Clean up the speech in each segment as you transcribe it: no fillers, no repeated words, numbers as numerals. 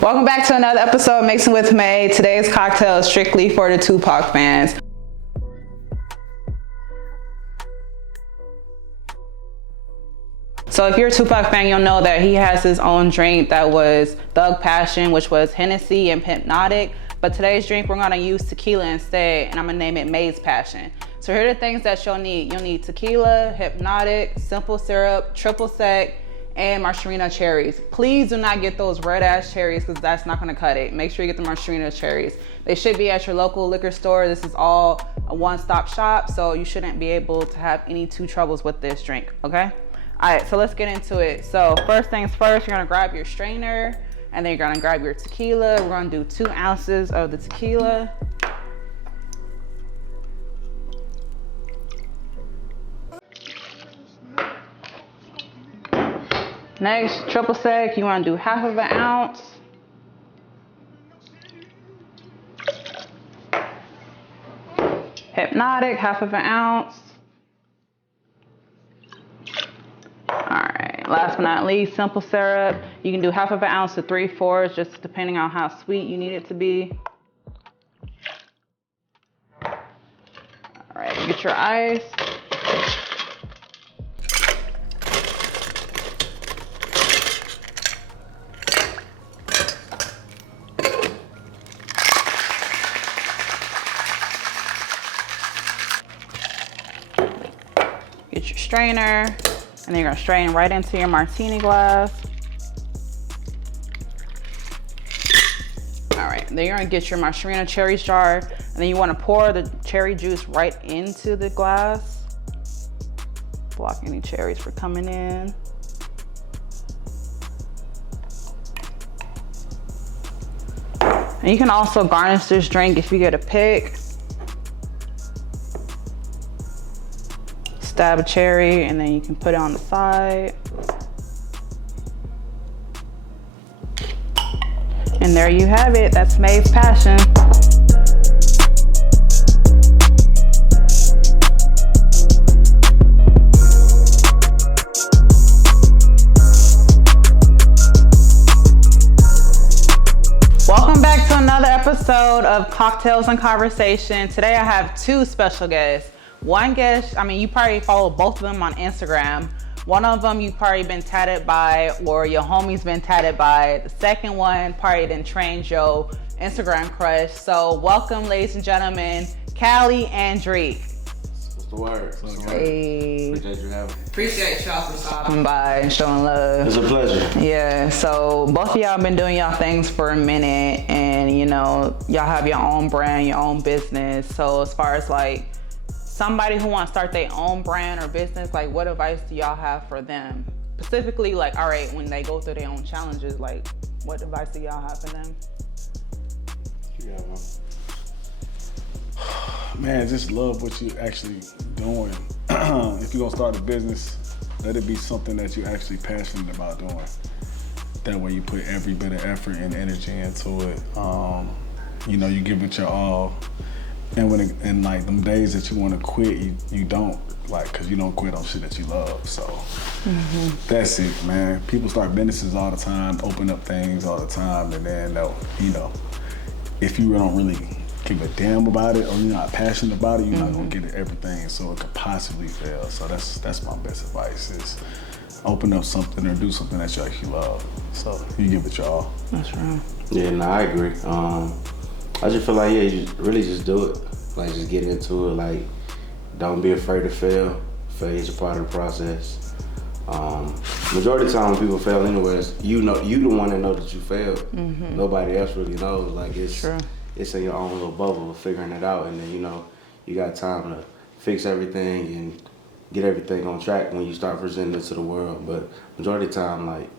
Welcome back to another episode of Mixing with May. Today's cocktail is strictly for the Tupac fans. So if you're a Tupac fan, you'll know that he has his own drink that was Thug Passion, which was Hennessy and HYPNOTIC. But today's drink, we're gonna use tequila instead, and I'm gonna name it May's Passion. So here are the things that you'll need. You'll need tequila, HYPNOTIC, simple syrup, triple sec, and Maraschino cherries. Please do not get those red ass cherries because that's not gonna cut it. Make sure you get the Maraschino cherries. They should be at your local liquor store. This is all a one-stop shop, so you shouldn't be able to have any troubles with this drink, okay? All right, so let's get into it. So first things first, you're gonna grab your strainer and then you're gonna grab your tequila. We're gonna do 2 ounces of the tequila. Next, triple sec, you wanna do 1/2 ounce. HYPNOTIC, 1/2 ounce. All right, last but not least, simple syrup. You can do 1/2 ounce to 3/4, just depending on how sweet you need it to be. All right, get your ice. Get your strainer, and then you're gonna strain right into your martini glass. All right, then you're gonna get your Maraschino cherries jar, and then you wanna pour the cherry juice right into the glass. Block any cherries from coming in. And you can also garnish this drink if you get a pick. Stab a cherry and then you can put it on the side. And there you have it, that's May's Passion. Welcome back to another episode of Cocktails and Conversation. Today I have 2 special guests. One guest, you probably follow both of them on Instagram. One of them you probably been tatted by, or your homie's been tatted by. The second one probably done trained your Instagram crush. So welcome, ladies and gentlemen, Kali and Driqq. What's the word? Hey. Appreciate you having me. Appreciate y'all for stopping by and showing love. It's a pleasure. Yeah, so both of y'all been doing y'all things for a minute, and y'all have your own brand, your own business. So as far as like somebody who wants to start their own brand or business, like what advice do y'all have for them? Specifically, like, all right, when they go through their own challenges, like what advice do y'all have for them? Yeah, man, just love what you're actually doing. If you're gonna start a business, let it be something that you're actually passionate about doing. That way you put every bit of effort and energy into it. You give it your all. And like them days that you want to quit, you don't, like, cause you don't quit on shit that you love. So that's it, man. People start businesses all the time, open up things all the time, and then if you don't really give a damn about it or you're not passionate about it, you're not gonna get everything. So it could possibly fail. So that's my best advice is open up something or do something that you actually love. So you give it your all. That's right. Yeah, no, I agree. I just feel like, you just do it. Like, just get into it. Like, don't be afraid to fail. Failure is a part of the process. Majority of the time when people fail anyways, you the one that know that you failed. Nobody else really knows. Like, it's in your own little bubble of figuring it out. And then, you got time to fix everything and get everything on track when you start presenting it to the world. But majority of the time, like,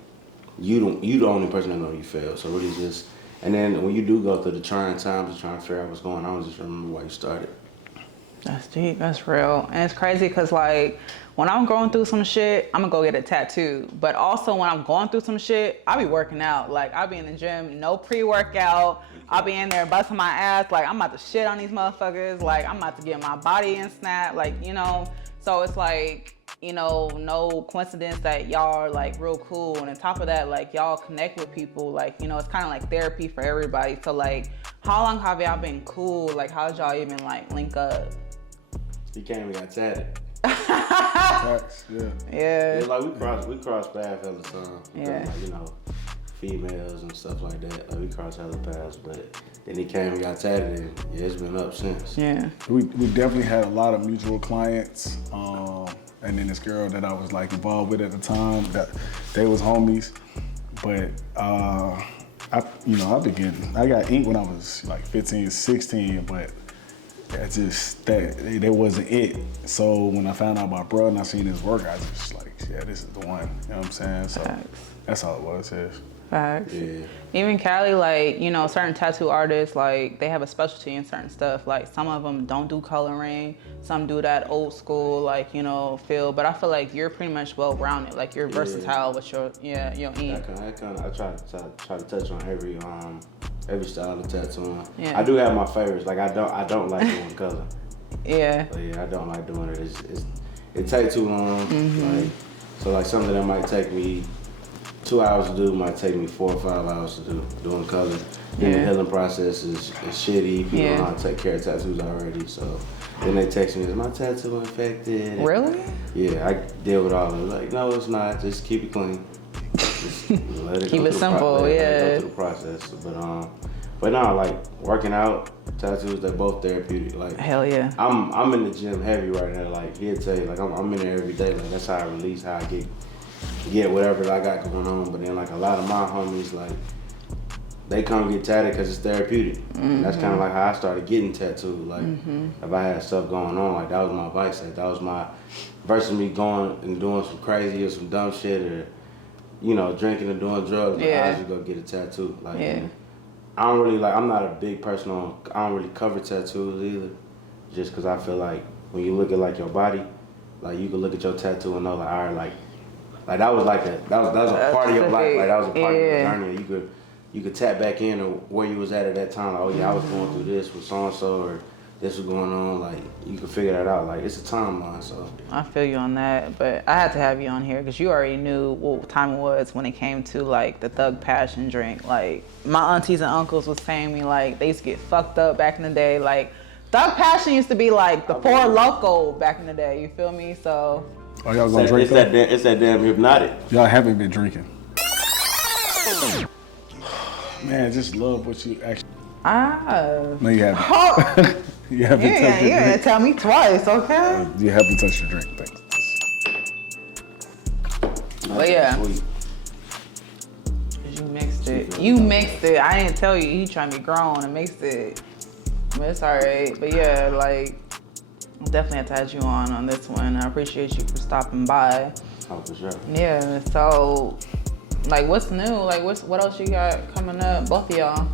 you the only person that know you failed. So really just, and then when you do go through the trying times, trying to figure out what's going on, just remember why you started. That's deep, that's real. And it's crazy because like, when I'm going through some shit, I'm gonna go get a tattoo. But also when I'm going through some shit, I be working out. Like, I be in the gym, no pre-workout. I'll be in there busting my ass. Like, I'm about to shit on these motherfuckers. Like, I'm about to get my body in snap. Like, So it's like, you know, no coincidence that y'all are like real cool. And on top of that, like y'all connect with people. Like, you know, it's kind of like therapy for everybody. So like, how long have y'all been cool? Like, how did y'all even like link up? He came and got tatted. Facts, yeah. Yeah. Yeah, like we cross paths all the time. Yeah. Like, you know, females and stuff like that. Like we cross other paths, but then he came and got tatted, and yeah, it's been up since. Yeah. We definitely had a lot of mutual clients. And then this girl that I was like involved with at the time, that they was homies. But I got ink when I was like 15, 16, but that wasn't it. So when I found out about bro and I seen his work, I just like, yeah, this is the one. You know what I'm saying? So that's all it was. Yeah. Facts. Yeah. Even Cali, like, you know, certain tattoo artists, like, they have a specialty in certain stuff. Like, some of them don't do coloring. Some do that old school, like, you know, feel. But I feel like you're pretty much well-rounded. Like, you're versatile with your ink. I try to touch on every style of tattooing. Yeah. I do have my favorites. Like, I don't like doing color. Yeah. But yeah, I don't like doing it. It takes too long. Like something that might take me 2 hours to do might take me 4 or 5 hours to do. Doing color. Then the healing process is shitty. People don't know how to take care of tattoos already. So then they text me, is my tattoo infected? Really? Yeah, I deal with all of it. Like, no, it's not. Just keep it clean. Just let it Keep go it through simple, let it yeah. go through the process. But no, like working out, tattoos, they're both therapeutic. Like, Hell yeah. I'm in the gym heavy right now. Like, he'll tell you, like I'm in there every day. Like, that's how I release, how I get whatever that I got going on. But then like a lot of my homies, like they come get tatted because it's therapeutic. And that's kind of like how I started getting tattooed. Like if I had stuff going on, like that was my vice. Like that was my versus me going and doing some crazy or some dumb shit or, you know, drinking or doing drugs. Like, I just go get a tattoo. Like I don't really I'm not a big person I don't really cover tattoos either. Just because I feel like when you look at like your body, like you can look at your tattoo and know like, all right, like that was a part of your life. Like that was a part of your journey. You could tap back in to where you was at that time. Like, oh yeah, I was going through this with so and so, or this was going on. Like you could figure that out. Like it's a timeline. So I feel you on that, but I had to have you on here because you already knew what time it was when it came to like the Thug Passion drink. Like my aunties and uncles was saying me like they used to get fucked up back in the day. Like Thug Passion used to be like the Four Loko back in the day. You feel me? So. Oh, y'all gonna drink that? It's that damn HYPNOTIC. Y'all haven't been drinking. Man, just love what you actually. No, you haven't. You haven't touched your drink. You didn't tell me twice, okay? You haven't touched your drink. Thanks. But yeah. You mixed it. You mixed it. I didn't tell you. You trying to be grown and mixed it. But it's alright. But yeah, like. Definitely have to have you on this one. I appreciate you for stopping by. Oh, for sure. Yeah, so, like, what's new? Like, what else you got coming up, both of y'all?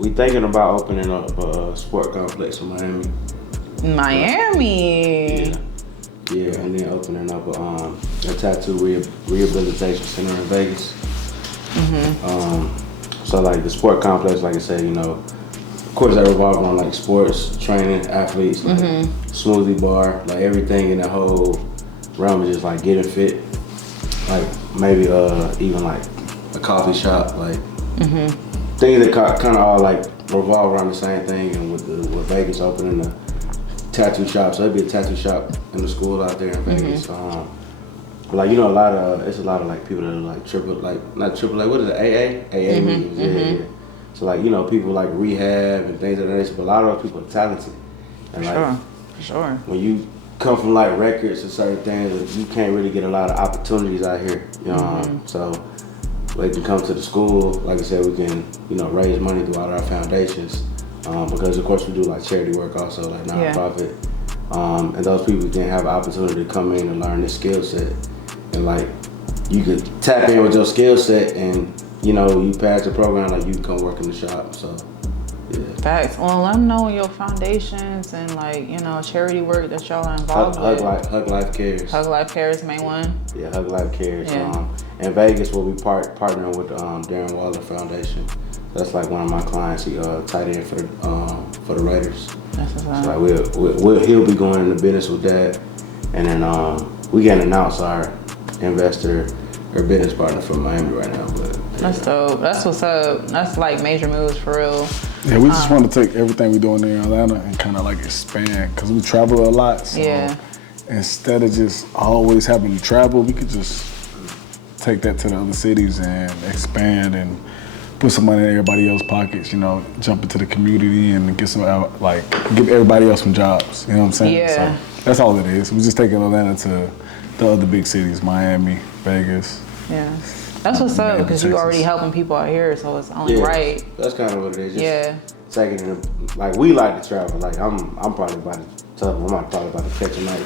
We thinking about opening up a sport complex in Miami. Miami? Yeah, and then opening up a tattoo rehabilitation center in Vegas. So, like, the sport complex, like I said, you know, of course, that revolves on like sports, training, athletes, like smoothie bar, like everything in the whole realm is just like getting fit. Like maybe even like a coffee shop, like things that kind of all like revolve around the same thing. And with Vegas opening the tattoo shop, so it'd be a tattoo shop in the school out there in Vegas. Like, you know, it's a lot of like people that are like not triple A, what is it, AA meetings, yeah. So like, you know, people like rehab and things like that, but a lot of those people are talented. And For sure. When you come from like records and certain things, you can't really get a lot of opportunities out here. You know, so they can come to the school. Like I said, we can, you know, raise money throughout our foundations because of course we do like charity work also, like nonprofit. And those people can have an opportunity to come in and learn this skill set. And like, you could tap in with your skill set and, you know, you pass the program, like you can come work in the shop, so, yeah. Facts. Well, let them know your foundations and like, you know, charity work that y'all are involved with. Hug Life Cares. Hug Life Cares, main one. Yeah, Hug Life Cares. Yeah. In Vegas, we'll be partnering with the Darren Waller Foundation. That's like one of my clients. He tight end for for the writers. That's what's up. So like he'll be going into business with that, and then we can't announce our investor or business partner from Miami right now, but That's dope. That's what's up. That's like major moves for real. Yeah, we just want to take everything we're doing in Atlanta and kind of like expand, because we travel a lot. So Yeah. instead of just always having to travel, we could just take that to the other cities and expand and put some money in everybody else's pockets, you know, jump into the community and get some, like, give everybody else some jobs, you know what I'm saying? Yeah. So that's all it is. We're just taking Atlanta to the other big cities, Miami, Vegas. Yeah. That's what's up, because you Texas. already helping people out here, so it's only right. That's kind of what it is. Just Yeah. taking it, like, we like to travel. Like, I'm probably about to tell them, I'm probably about to catch a night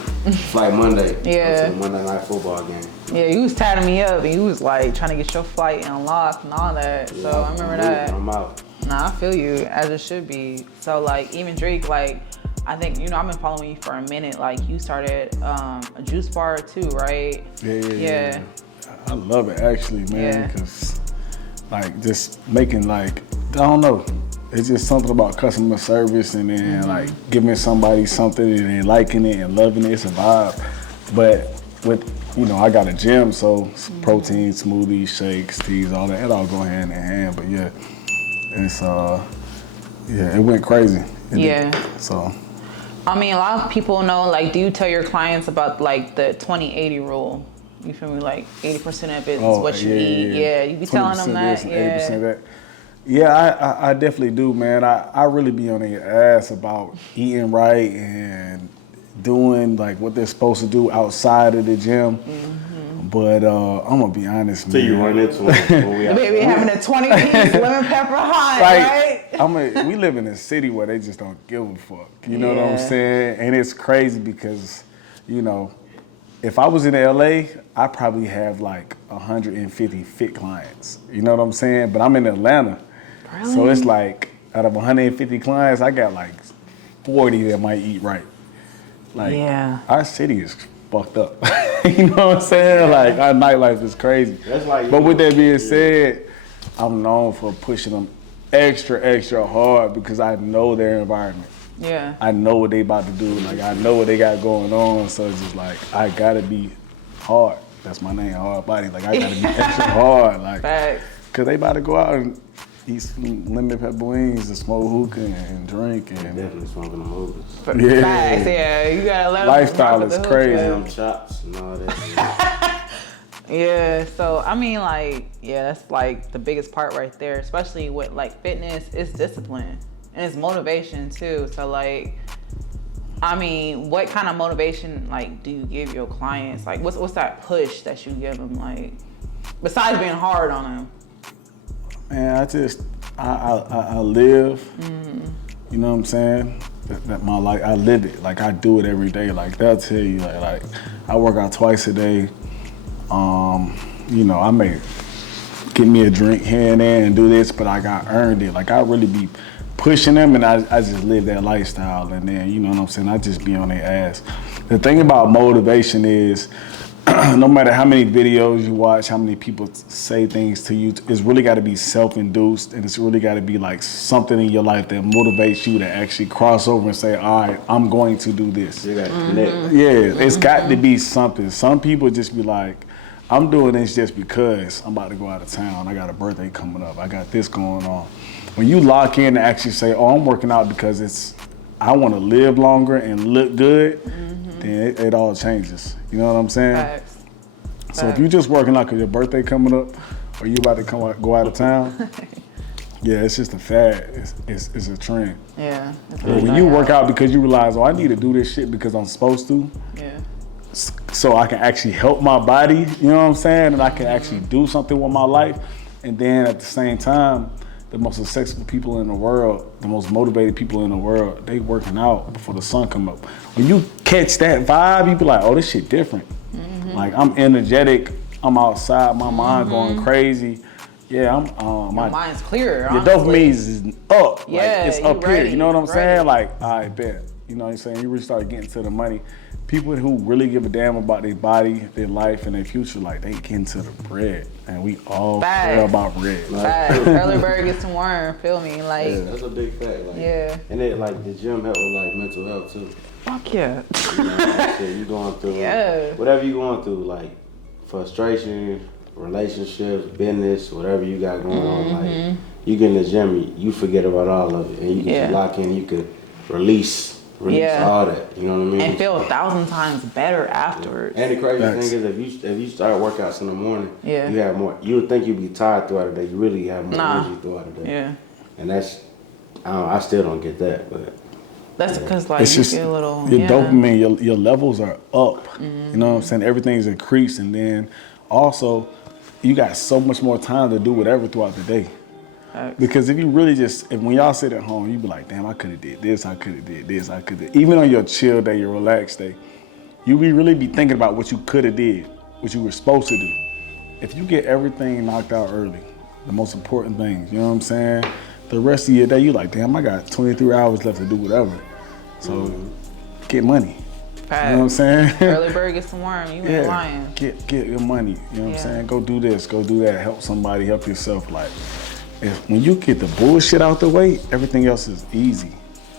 flight Monday. Yeah. To the Monday night football game. Yeah, you was tatting me up, and you was like trying to get your flight unlocked and all that. So I remember that. I'm out. Nah, I feel you, as it should be. So like, even Drake, like, I think, you know, I've been following you for a minute. Like, you started a juice bar too, right? Yeah. I love it actually, man, because like just making, like, I don't know, it's just something about customer service and then like giving somebody something and then liking it and loving it. It's a vibe. But with, you know, I got a gym, so protein, smoothies, shakes, teas, all that, it all go hand in hand. But yeah, it's it went crazy. It did. So I mean, a lot of people know, like, do you tell your clients about like the 20-80 rule? You feel me? Like 80% of it is what you eat. Yeah, you be telling them that. This, 80% that. Yeah, I definitely do, man. I really be on their ass about eating right and doing like what they're supposed to do outside of the gym. But I'm gonna be honest, man. Till you run into it when we out. Baby having a 20-piece lemon pepper hot, right? We live in a city where they just don't give a fuck. You know what I'm saying? And it's crazy because, you know, if I was in LA, I probably have like 150 fit clients. You know what I'm saying? But I'm in Atlanta. Really? So it's like out of 150 clients, I got like 40 that might eat right. Like, our city is fucked up. You know what I'm saying? Like, our nightlife is crazy. That's like, but with that being said, I'm known for pushing them extra hard because I know their environment. Yeah. I know what they about to do. Like, I know what they got going on. So it's just like, I gotta be hard. That's my name, Hard Body. Like, I gotta be extra hard. Like, cause they about to go out and eat some lemon pepper wings and smoke hookah and drink and definitely smoking the movies. Facts, you gotta let them. Lifestyle is crazy. Lamb chops and all that. Yeah, so I mean, like, that's like the biggest part right there, especially with like fitness. It's discipline and it's motivation too. So like, I mean, what kind of motivation like do you give your clients? Like, what's that push that you give them? Like, besides being hard on them. Man, I live. You know what I'm saying? That my life, I live it. Like, I do it every day. Like, they'll tell you, like I work out twice a day. You know, I may get me a drink here and there and do this, but I earned it. Like, I really be pushing them, and I just live that lifestyle. And then, you know what I'm saying, I just be on their ass. The thing about motivation is, no matter how many videos you watch, how many people say things to you, it's really got to be self-induced, and it's really got to be like something in your life that motivates you to actually cross over and say, all right, I'm going to do this. You gotta connect. Yeah, it's got to be something. Some people just be like, I'm doing this just because I'm about to go out of town. I got a birthday coming up. I got this going on. When you lock in and actually say, oh, I'm working out because I want to live longer and look good, then it all changes. You know what I'm saying? Facts. So if you're just working out because your birthday coming up or you about to go out of town, it's just a fad. It's a trend. Yeah. But when you work out because you realize, oh, I need to do this shit because I'm supposed to. Yeah. So I can actually help my body, you know what I'm saying? And I can actually do something with my life. And then at the same time, the most successful people in the world, the most motivated people in the world, they working out before the sun come up. When you catch that vibe, you be like, oh, this shit different. Like, I'm energetic, I'm outside, my mind going crazy. Yeah, my mind's clear. Your dopamine is up. Yeah, like, it's up ready, here. You know what I'm ready. saying? Like, I bet. You know what I'm saying? You really start getting to the money. people who really give a damn about their body, their life, and their future, like they get into the bread, and we all care about bread. Early bird gets some worm. Feel me? Like that's a big fact. Like, yeah. And it like the gym help with like mental health too. Fuck yeah. You know, like you going through whatever you going through, like frustration, relationships, business, whatever you got going on. Like you get in the gym, you forget about all of it, and you can just lock in. You could release all that. You know what I mean? And feel 1,000 times better afterwards. And the crazy thing is, if you start workouts in the morning, you have more. You would think you'd be tired throughout the day. You really have more energy throughout the day. Yeah. And that's, I still don't get that, but. That's because like it's you just, feel a little. Your dopamine, your levels are up. You know what I'm saying? Everything's increased, and then also you got so much more time to do whatever throughout the day. Because if you really when y'all sit at home, you be like, damn, I could have did this, I could have did this, I could have. Even on your chill day, your relaxed day, you really be thinking about what you could have did, what you were supposed to do. If you get everything knocked out early, the most important things, you know what I'm saying? The rest of your day, you like, damn, I got 23 hours left to do whatever. So get money. You know what I'm saying? Early bird gets some worm, you ain't lying. Get your money, you know what I'm saying? Go do this, go do that, help somebody, help yourself. Like, when you get the bullshit out the way, everything else is easy.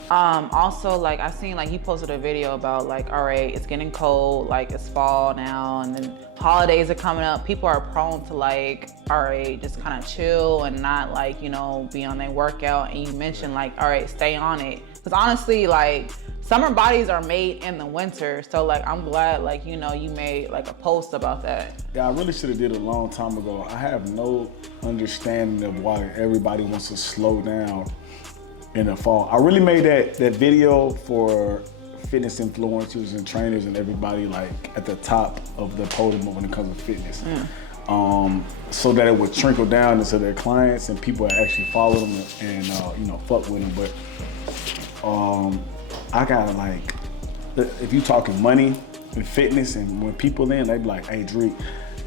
Also, like I seen like you posted a video about like, all right, it's getting cold, like it's fall now, and then holidays are coming up. People are prone to like, all right, just kind of chill and not like, you know, be on their workout. And you mentioned like, all right, stay on it. Because honestly, like summer bodies are made in the winter. So like, I'm glad like, you know, you made like a post about that. Yeah, I really should have did it a long time ago. I have no understanding of why everybody wants to slow down in the fall. I really made that video for fitness influencers and trainers and everybody like at the top of the podium when it comes to fitness. So that it would trickle down into their clients and people that actually follow them and you know, fuck with them. But I gotta like, if you talking money and fitness, and when people in, they be like, hey Driqq,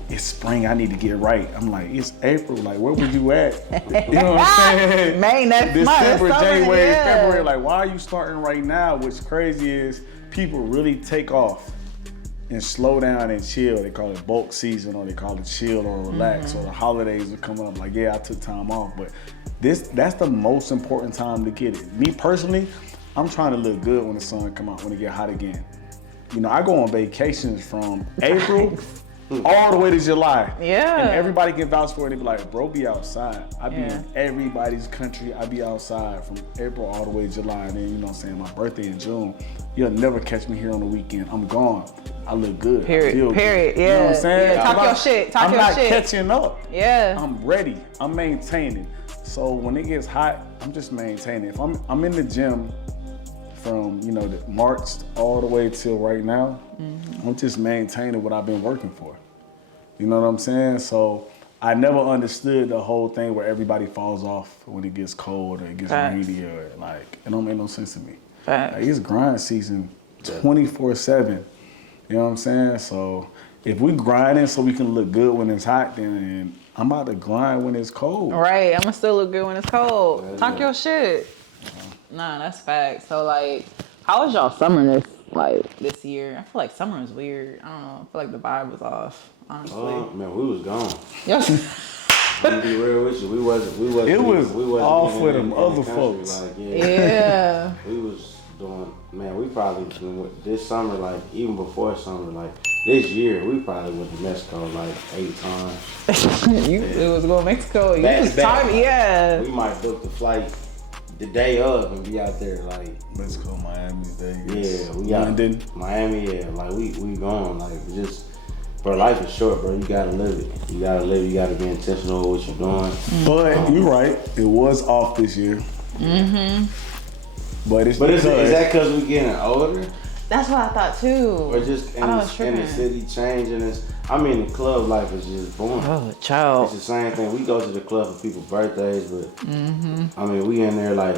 it's spring, I need to get right. I'm like, it's April, like where would you at? You know what I'm saying? May next month, December, January, February, like why are you starting right now? What's crazy is people really take off and slow down and chill. They call it bulk season, or they call it chill or relax, or the holidays are coming up like, yeah, I took time off. But that's the most important time to get it. Me personally, I'm trying to look good when the sun come out, when it get hot again. You know, I go on vacations from April all the way to July. Yeah. And everybody can vouch for it. They be like, bro, be outside. I be in everybody's country. I be outside from April all the way to July. And then, you know what I'm saying, my birthday in June. You'll never catch me here on the weekend. I'm gone. I look good. Period. I feel Period. good. You know what I'm saying? Yeah. Talk your shit. Talk your shit. I'm not catching up. Yeah. I'm ready. I'm maintaining. So when it gets hot, I'm just maintaining. If I'm in the gym from, you know, March all the way till right now, I'm just maintaining what I've been working for. You know what I'm saying? So I never understood the whole thing where everybody falls off when it gets cold or it gets rainy, or like, it don't make no sense to me. Like, it's grind season 24/7. You know what I'm saying? So if we grinding so we can look good when it's hot, then I'm about to grind when it's cold. Right, I'm gonna still look good when it's cold. Talk your shit. Nah, that's facts. So like, how was y'all summer this year? I feel like summer was weird. I don't know. I feel like the vibe was off, honestly. Man, we was gone. Yes. To be real with you, we wasn't. It was off with them other folks. Like, yeah. We was doing. Man, we probably this summer, like even before summer, like this year, we probably went to Mexico like 8 times. It was going to Mexico. You Back was to back. time, yeah. We might book the flight the day of and be out there like Mexico, Miami, Vegas. Yeah, we got London, Miami. Yeah, like we gone. Like just, bro, life is short, bro. You gotta live it. You gotta live. You gotta be intentional with what you're doing. But you're right. It was off this year. But is that because we getting older? That's what I thought too. Or just in the city changing this? I mean, the club life is just boring. Oh, child. It's the same thing. We go to the club for people's birthdays, but I mean, we in there like,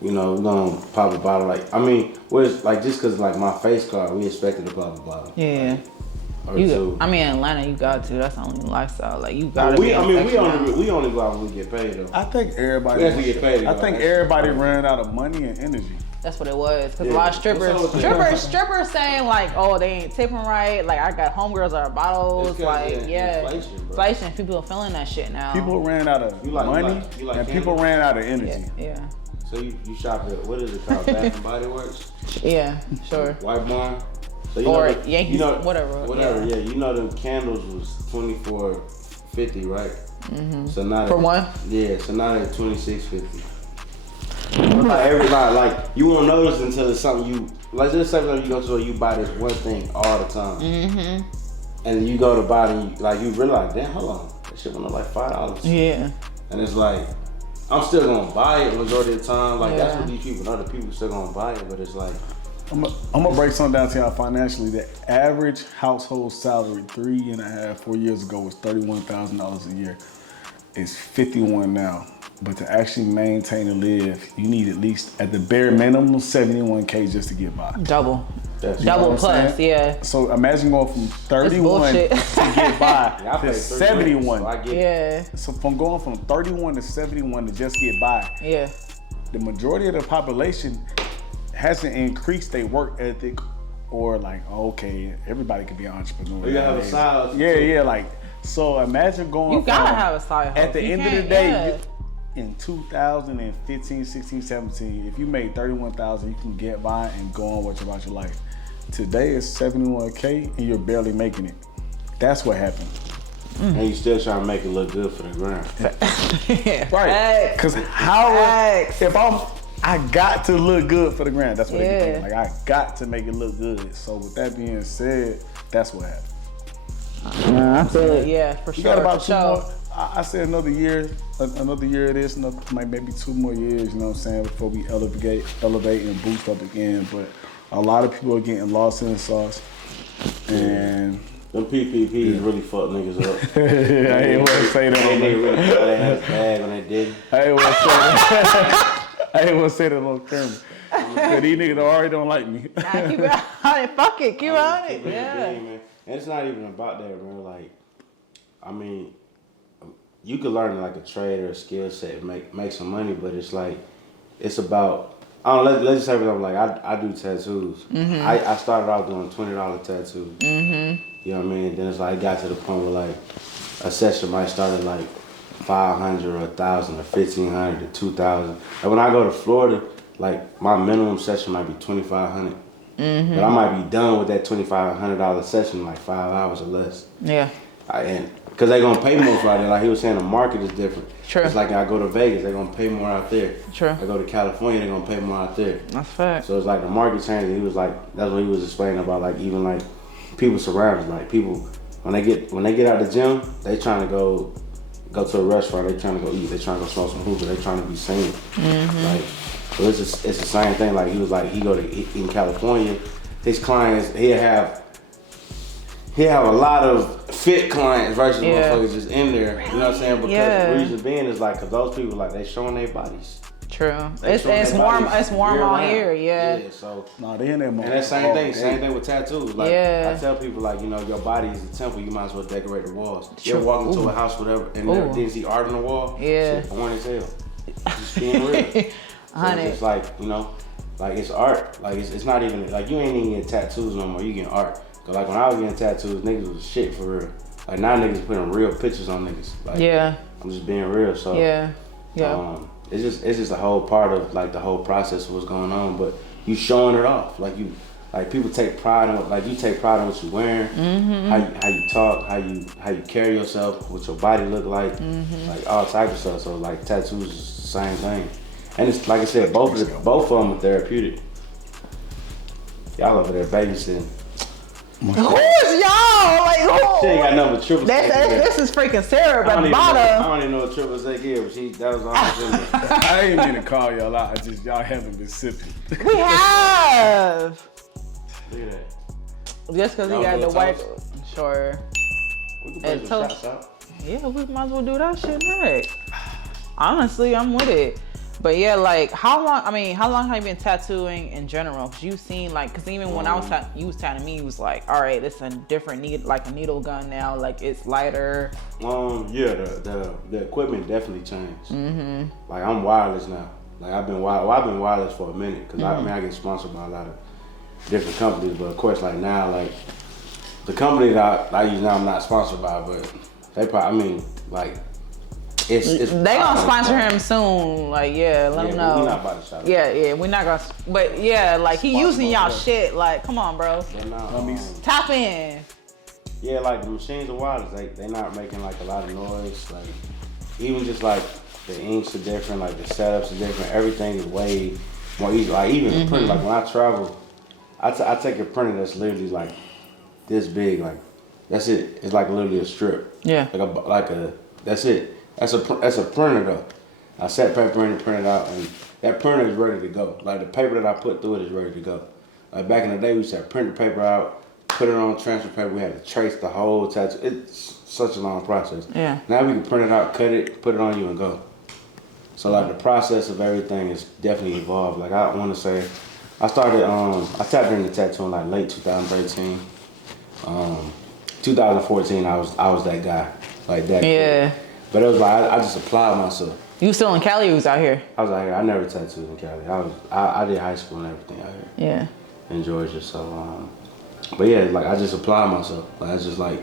you know, we gonna pop a bottle. Like, I mean, we're like just cause like my face card, we expected to pop a bottle. Yeah. Like, in Atlanta, you got to. That's the only lifestyle. Like you gotta. We only go out when we get paid though. I think everybody. We have to get paid. I think everybody ran out of money and energy. That's what it was. Because a lot of strippers saying like, oh, they ain't tipping right. Like I got homegirls that are bottles. Like inflation. People are feeling that shit now. People ran out of money, and people ran out of energy. Yeah. So you shop at, what is it called, Bath and Body Works? Yeah, sure. White Barn. So or Yankees, whatever. Yeah. You know them candles was $24.50, right? Mm-hmm. So now for one. Yeah. So now they're $26.50. Like you won't notice until it's something you like. Just something you go to, you buy this one thing all the time, and you go to buy it, you realize, damn, hold on, that shit went up like $5. Yeah. And it's like, I'm still gonna buy it majority of the time. Like that's what these people know. The people still gonna buy it, but it's like. I'm gonna break something down to y'all financially. The average household salary 3.5, 4 years ago was $31,000 a year. It's $51 now. But to actually maintain and live, you need at least, at the bare minimum, $71K just to get by. Double plus, yeah. So imagine going from 31 to get by to 71. So from going from 31 to 71 to just get by. Yeah. The majority of the population hasn't increased their work ethic or like, okay, everybody could be an entrepreneur. You gotta have a side hustle. Like, so imagine going You gotta have a side hustle. At the end of the day, in 2015, 16, 17, if you made $31,000, you can get by and go on about your life. Today it's $71K and you're barely making it. That's what happened. And you still trying to make it look good for the gram. Right. Because I got to look good for the gram. That's what they be thinking. Like, I got to make it look good. So with that being said, that's what happened. I feel it, for sure. You got about 2 more. I say another year of this, maybe 2 more years, you know what I'm saying, before we elevate and boost up again. But a lot of people are getting lost in the sauce. And them PPPs really fuck niggas up. I ain't want to say that. They really thought they had a bag when they did. I ain't want to say that on camera. These niggas already don't like me. Nah, keep it on it. Fuck it. Keep on it. Yeah. Man. And it's not even about that, bro. Like, I mean, you could learn like a trade or a skill set and make some money, but it's like, it's about, I don't know, let's just say like I do tattoos. Mm-hmm. I started out doing $20 tattoos. Mm-hmm. You know what I mean? Then it's like, it got to the point where like a session might start at like 500 or 1,000 or 1,500 to 2,000. And when I go to Florida, like my minimum session might be 2,500. Mm-hmm. But I might be done with that $2,500 session in like 5 hours or less. Yeah. Because they're going to pay more for it. Like he was saying, the market is different. True. It's like I go to Vegas, they're going to pay more out there. True. I go to California, they're going to pay more out there. That's fact. So it's like the market changed. He was like, that's what he was explaining about, like even like people surrounding, like people, when they get out of the gym, they trying to go to a restaurant, they trying to go eat, they trying to go smoke some hookah, they trying to be seen. Mm-hmm. Like, so it's the same thing. Like he was like, he go to in California, his clients, he'll have a lot of fit clients versus motherfuckers just in there. You know what I'm saying? Because the reason being is like, cause those people like they showing their bodies. True. It's warm all year. Yeah. So they in there more. And that same thing with tattoos. Like I tell people, like, you know, your body is a temple. You might as well decorate the walls. You ever walk into a house, whatever, and never didn't see art on the wall? Yeah. Shit boring as hell. Just being real. So it's just like, you know, like it's art. Like it's not even like you ain't even getting tattoos no more. You getting art. Cause like when I was getting tattoos, niggas was shit for real. Like now niggas putting real pictures on niggas. Like, I'm just being real. So it's just a whole part of like the whole process of what's going on. But you showing it off. Like people take pride in what you take pride in what you wearing, how you talk, how you carry yourself, what your body look like, like all type of stuff. So like tattoos is the same thing. And it's like I said, both of them are therapeutic. Y'all over there babysitting. Who is y'all? Like who? She ain't got nothing but triple sec. This is freaking Sarah at the bottom. I don't even know what triple sec is, but that was all I ain't mean to call y'all out. Y'all haven't been sipping. We have. Look at that. Just because he got the white. Sure. We can play some shots out. Yeah, we might as well do that shit next. Honestly, I'm with it. But yeah, like how long have you been tattooing in general? Cause you've seen like, cause even when you was telling me, you was like, all right, this is a different like a needle gun now, like it's lighter. Yeah, the equipment definitely changed. Mm-hmm. Like I'm wireless now. Like I've been wireless for a minute because I get sponsored by a lot of different companies, but of course like now like the company that I use now I'm not sponsored by, but they probably it's they gonna sponsor him soon. Like let him know. We're not about to shout we're not gonna. But like he using y'all shit. Like come on, bro. Tap in. Yeah, like the machines are wireless. They not making like a lot of noise. Like even just like the inks are different. Like the setups are different. Everything is way more easy. Like even the printer. Like when I travel, I take a printer that's literally like this big. Like that's it. It's like literally a strip. Yeah. That's it. That's a printer though. I set paper in and print it out, and that printer is ready to go. Like the paper that I put through it is ready to go. Like back in the day, we used to print the paper out, put it on transfer paper. We had to trace the whole tattoo. It's such a long process. Yeah. Now we can print it out, cut it, put it on you, and go. So like the process of everything is definitely evolved. Like I want to say, I started. I tapped into tattooing like late 2013. 2014, I was that guy, like that. Yeah. Kid. But it was like I just applied myself. You still in Cali or was out here? I was out here. I never tattooed in Cali. I did high school and everything out here. Yeah. In Georgia. So but yeah, like I just applied myself. Like I just like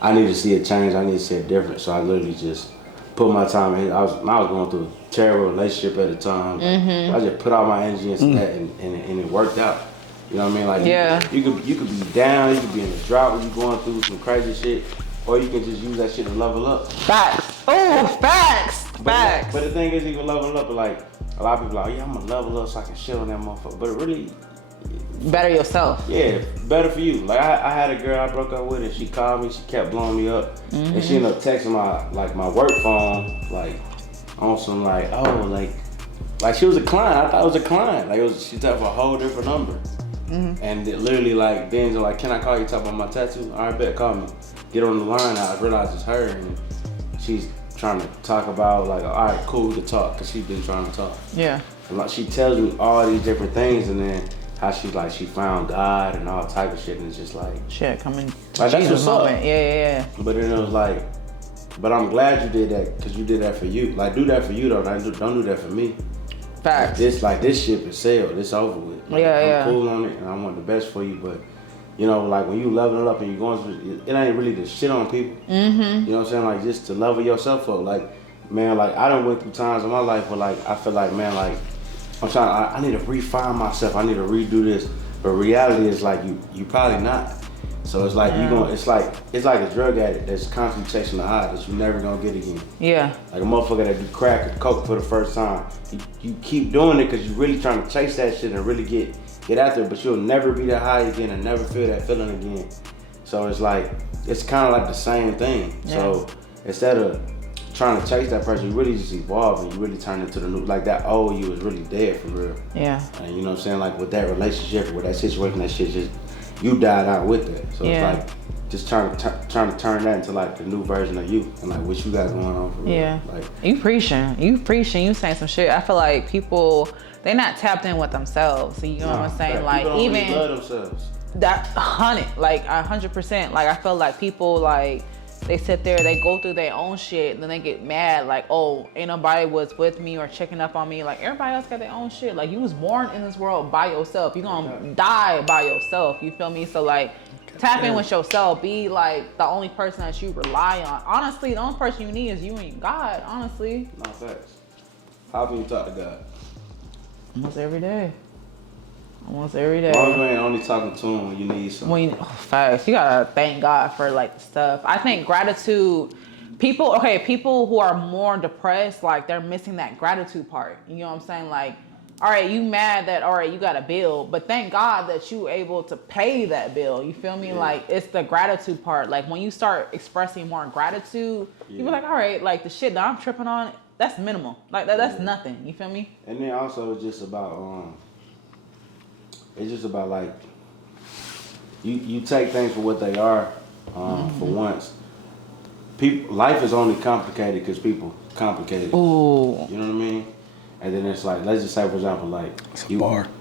I need to see a change. I need to see a difference. So I literally just put my time in. I was going through a terrible relationship at the time. I just put all my energy into that and it worked out. You know what I mean? Like you could be down, you could be in a drought when you're going through some crazy shit, or you can just use that shit to level up. Facts. Oh, facts. Facts. But the thing is, even leveling up, like a lot of people are like, yeah, I'm gonna level up so I can shit on that motherfucker. But really, better yourself. Yeah, better for you. Like I had a girl I broke up with, and she called me. She kept blowing me up, and she ended up texting my work phone, like on some like she was a client. I thought it was a client. Like she typed a whole different number, and it literally like then they're like, can I call you? Talk about my tattoo? All right, bet, call me. Get on the line. I realized it's her, and she's trying to talk about like, all right, cool, we can talk, because she's been trying to talk. Yeah. And like she tells me all these different things, and then how she found God and all type of shit, and it's just like shit coming to like, Jesus moment. Up. Yeah. But then it was like, but I'm glad you did that, because you did that for you. Like do that for you though. Don't do that for me. Facts. Like this ship is sailed. It's over with. Like, I'm cool on it, and I want the best for you, but. You know, like when you leveling up and you're going through, it ain't really to shit on people. You know what I'm saying? Like just to level yourself up. Like, man, like I done went through times in my life where like I feel like, man, like I need to refine myself. I need to redo this. But reality is like you probably not. So it's like it's like a drug addict that's constantly chasing the high that you never gonna get again. Yeah. Like a motherfucker that do crack or coke for the first time. You keep doing it because you really trying to chase that shit and really get after it, but you'll never be that high again and never feel that feeling again. So it's like, it's kind of like the same thing. Yeah. So instead of trying to chase that person, you really just evolve and you really turn into the new, like that old you is really dead for real. Yeah. And you know what I'm saying? Like with that relationship, with that situation, that shit just, you died out with that. So it's like, just trying to turn that into like the new version of you and like what you got going on for real. Yeah. Like, you preaching, you saying some shit. I feel like people, they're not tapped in with themselves. You know what I'm saying? Like even love themselves. That 100%. Like I feel like people like they sit there, they go through their own shit, and then they get mad like, oh, ain't nobody was with me or checking up on me. Like everybody else got their own shit. Like you was born in this world by yourself. You gonna die by yourself. You feel me? So like tap in with yourself. Be like the only person that you rely on. Honestly, the only person you need is you and God. Honestly. No facts. How can you talk to God? Almost every day. Almost every day. Why you ain't only talking to him when you need something? Facts. You gotta thank God for like the stuff. I think gratitude, people who are more depressed, like they're missing that gratitude part. You know what I'm saying? Like, all right, you mad that, all right, you got a bill, but thank God that you able to pay that bill. You feel me? Yeah. Like it's the gratitude part. Like when you start expressing more gratitude, you be like, all right, like the shit that I'm tripping on, that's minimal. Like that's nothing. You feel me? And then also it's just about like you take things for what they are. For once, life is only complicated because people complicate it. Ooh. You know what I mean? And then it's like, let's just say, for example, like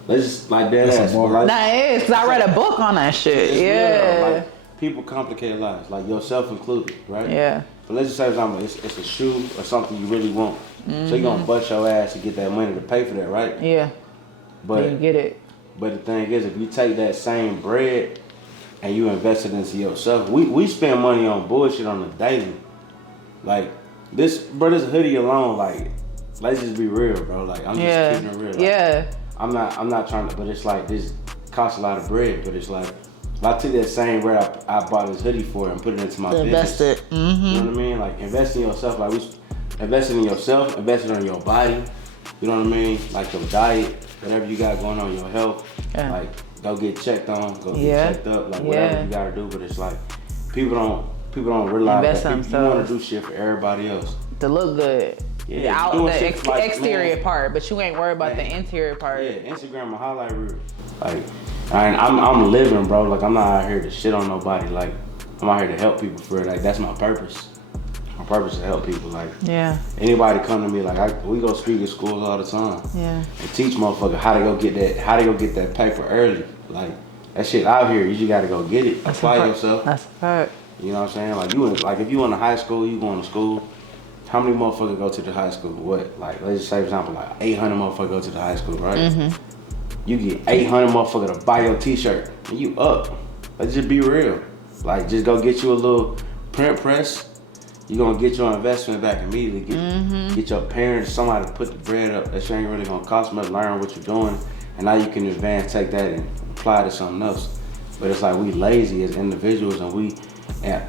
let's just like dead ass. Like, nah, it is. 'Cause I read a book on that shit. Yeah. Real, like, people complicate lives, like yourself included, right? Yeah. But let's just say, for example, it's a shoe or something you really want. So you gonna bust your ass to get that money to pay for that, right? Yeah. But you get it. But the thing is, if you take that same bread and you invest it into yourself, we spend money on bullshit on the daily. Like this hoodie alone, like, let's just be real, bro. Like, I'm just keeping it real. Like, yeah. I'm not trying to, but it's like, this costs a lot of bread, but it's like, if I took that same bread I bought this hoodie for and put it into my business. Invest it. You know what I mean? Like, invest in yourself. Like, investing in yourself, investing in your body. You know what I mean? Like your diet, whatever you got going on, your health. Yeah. Like, go get checked on, go get checked up. Like, whatever you gotta do. But it's like, people don't realize Invest that you want to do shit for everybody else. To look good. Yeah, The exterior part, but you ain't worried about the interior part. Yeah, Instagram a highlight reel. Like, I'm living, bro. Like, I'm not out here to shit on nobody. Like, I'm out here to help people for it. Like, that's my purpose. My purpose is to help people. Like, anybody come to me, like, we go speak at schools all the time. Yeah. And teach motherfuckers how to go get that paper early. Like, that shit out here, you just gotta go get it. Apply yourself. That's a fact. You know what I'm saying? Like, if you in a high school, you going to school. How many motherfuckers go to the high school? What? Like, let's just say, for example, like 800 motherfuckers go to the high school, right? You get 800 motherfuckers to buy your t-shirt, and you up. Let's just be real. Like, just go get you a little print press. You gonna get your investment back immediately. Get your parents, somebody to put the bread up. That shit ain't really gonna cost much. Learn what you're doing, and now you can advance, take that and apply to something else. But it's like, we lazy as individuals, and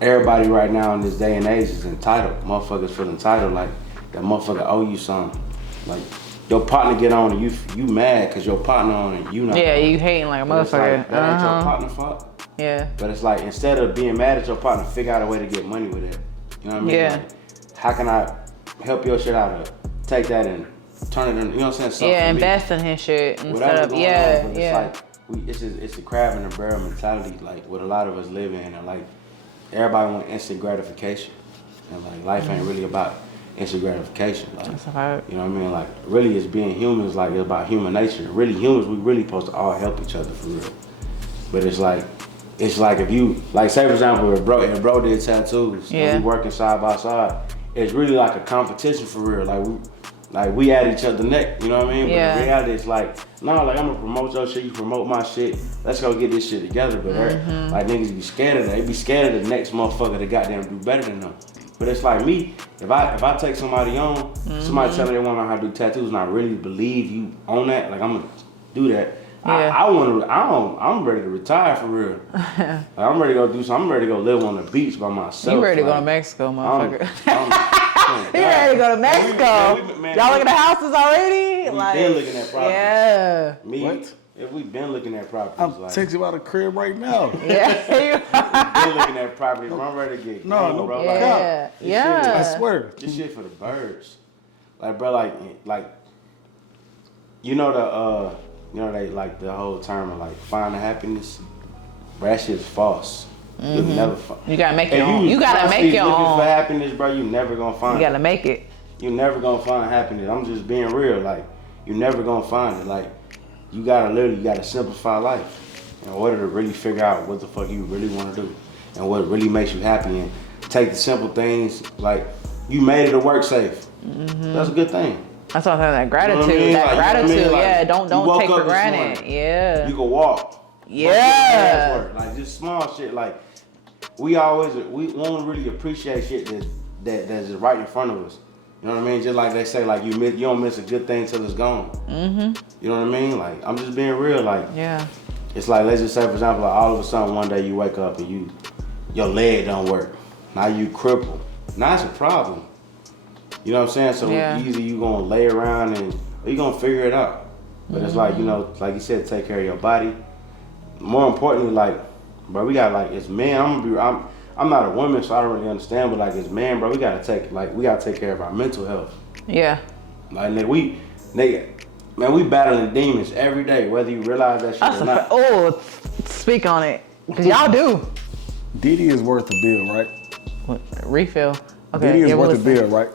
everybody right now in this day and age is entitled. Motherfuckers feel entitled, like that motherfucker owe you something. Like, your partner get on and you mad because your partner on and you not. Yeah, you hating like a motherfucker. Like, that ain't your partner fault. Yeah. But it's like, instead of being mad at your partner, figure out a way to get money with it. You know what I mean? Yeah. Like, how can I help your shit out of take that and turn it in, you know what I'm saying? Yeah, invest in his shit instead of, It's the crab and the barrel mentality, like what a lot of us live in, and like everybody want instant gratification, and like life ain't really about instant gratification. Like, that's hard. You know what I mean? Like, really, it's being humans. Like, it's about human nature. Really, humans, we really supposed to all help each other for real. But it's like if you, like, say for example, if bro did tattoos, and we working side by side, it's really like a competition for real. Like we at each other's neck, you know what I mean? But in reality, it's like, no, like, I'm gonna promote your shit, you promote my shit. Let's go get this shit together. But like, niggas be scared of that. They be scared of the next motherfucker that goddamn do better than them. But it's like me, if I take somebody on, somebody tell me they want to know how to do tattoos, and I really believe you on that, like, I'm gonna do that. I'm ready to retire for real. Like, I'm ready to go do something. I'm ready to go live on the beach by myself. You ready to go to Mexico, motherfucker? You ready to go to Mexico? Y'all looking at houses already? We been looking at properties. Yeah. What? If we been looking at properties, I'm texting you out of the crib right now. Yeah. We been looking at properties. I'm ready to get no, bro. Yeah. I swear. This shit for the birds. Like, bro, like, you know they like the whole term of like find the happiness. Bro, that shit is false. You'll never find. You gotta make your own. You gotta make your looking own. for happiness, bro, you never gonna find it. You gotta make it. You never gonna find happiness. I'm just being real. Like, you never gonna find it. Like, you gotta simplify life in order to really figure out what the fuck you really want to do and what really makes you happy, and take the simple things. Like, you made it to work safe. That's a good thing. That's what I'm saying. That gratitude. You know what I mean? That Like, gratitude. you know what I mean? Like, Yeah. Don't take for granted. Morning, Yeah. you can walk. Yeah. Like, just small shit. Like, we won't really appreciate shit that's just right in front of us. You know what I mean? Just like they say, like, you don't miss a good thing till it's gone. You know what I mean? Like, I'm just being real. Like, it's like, let's just say, for example, like, all of a sudden one day you wake up and your leg don't work. Now you cripple. Now it's a problem. You know what I'm saying? So either you gonna lay around or you gonna figure it out. But it's like, you know, like you said, take care of your body. More importantly, like, bro, we got, like, as men, I'm not a woman, so I don't really understand, but like, as men, bro, we gotta take care of our mental health. Yeah. Like, we battling demons every day, whether you realize that shit or not. Oh, speak on it, cause y'all do. Diddy is worth a bill, right? What, refill. Okay. Diddy is worth a bill, right?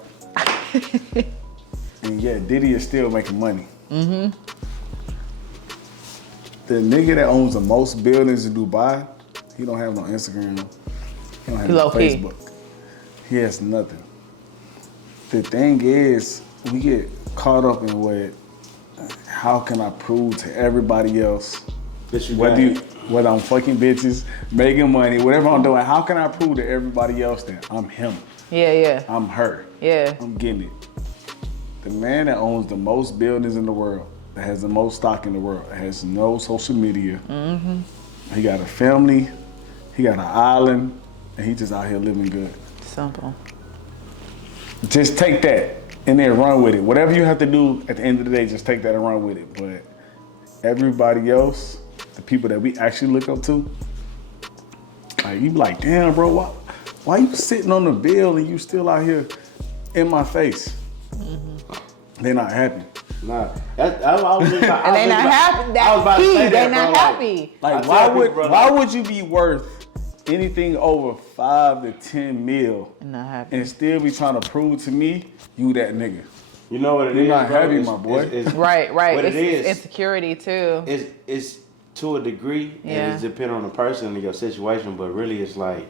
And Diddy is still making money. The nigga that owns the most buildings in Dubai, he don't have no Instagram. He don't have no Facebook. He has nothing. the thing is, we get caught up in what, how can I prove to everybody else, whether I'm fucking bitches, making money, whatever I'm doing, how can I prove to everybody else that I'm him? Yeah. I'm her. Yeah. I'm getting it. The man that owns the most buildings in the world, that has the most stock in the world, has no social media. He got a family, he got an island, and he just out here living good. Simple. Just take that and then run with it. Whatever you have to do at the end of the day, just take that and run with it. But everybody else, the people that we actually look up to, like you be like, damn, bro, why you sitting on the bill and you still out here in my face? They're not happy. Nah, I was just, And they not happy. That's key. They not happy. Like, why would you be worth anything over 5 to 10 mil Not happy. and still be trying to prove to me you that nigga? You know what it You're is, not bro? happy, It's- my boy. it's- Right. What It's it is, insecurity too. it's to a degree, Yeah. and it's depending on the person and your situation. But really, it's like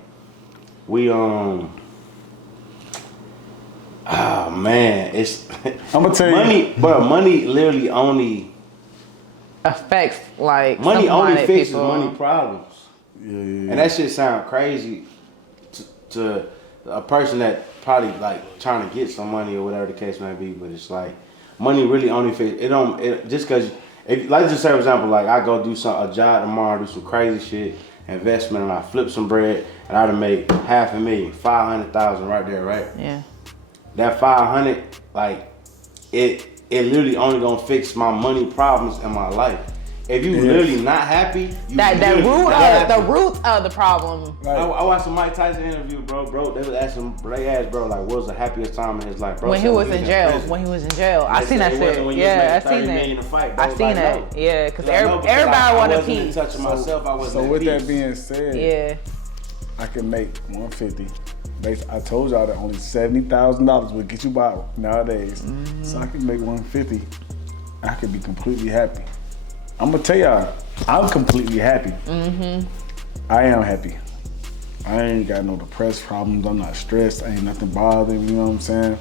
we oh man, it's I'm gonna tell you, money, bro. Money literally only Affects like money only some-minded fixes people. money problems. yeah. And that shit sound crazy to a person that probably like trying to get some money or whatever the case may be. But it's like money really only fits. It don't. Just because, like just say for example, like I go do a job tomorrow, do some crazy shit, investment, and I flip some bread, and I'd make $500,000, 500,000 right there, right? Yeah. That 500, like it literally only gonna fix my money problems in my life. If you literally not happy, The root of the problem. Right. I watched a Mike Tyson interview, bro. They was asking, they asked, bro, like, what was the happiest time in his life, bro? When he was in jail. I seen that shit. Yeah, I seen that. I seen that. Yeah, because everybody want a piece. Touching myself, I wasn't. So with that being said, Yeah. I can make 150. I told y'all that only $70,000 would get you by nowadays. So I can make 150. I could be completely happy. I'm gonna tell y'all, I'm completely happy. I am happy. I ain't got no depressed problems. I'm not stressed. Ain't nothing bothering me, you know what I'm saying?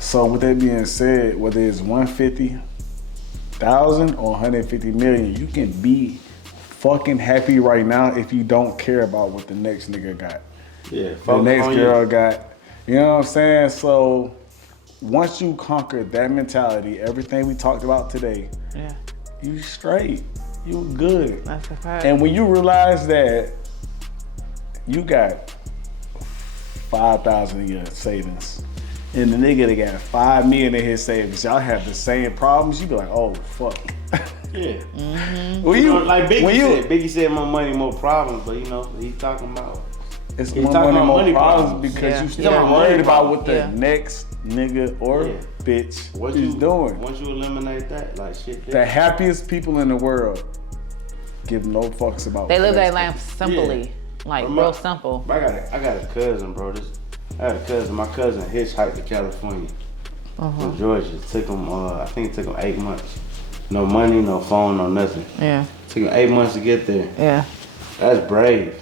So with that being said, whether it's 150,000 or 150 million, you can be fucking happy right now if you don't care about what the next nigga got. Yeah, The next girl got. You know what I'm saying? So once you conquer that mentality, everything we talked about today, Yeah. you straight. You good. That's a fact. And when you realize that you got 5,000 in your savings, and the nigga that got 5 million in his savings, y'all have the same problems, you be like, oh fuck. Yeah. Like Biggie said more money, more problems, but you know, he's talking about it's he's more talking money, about more money problems problems. because Yeah. you still Yeah, worried money about what the problems. next nigga or bitch is doing. Once you eliminate that, like shit. The happiest people in the world give no fucks about. They live that their life simply, like real simple. I got a cousin, bro. I got a cousin. My cousin hitchhiked to California from Georgia. Took him, I think it took him 8 months. No money, no phone, no nothing. Yeah. Took him 8 months to get there. Yeah. That's brave.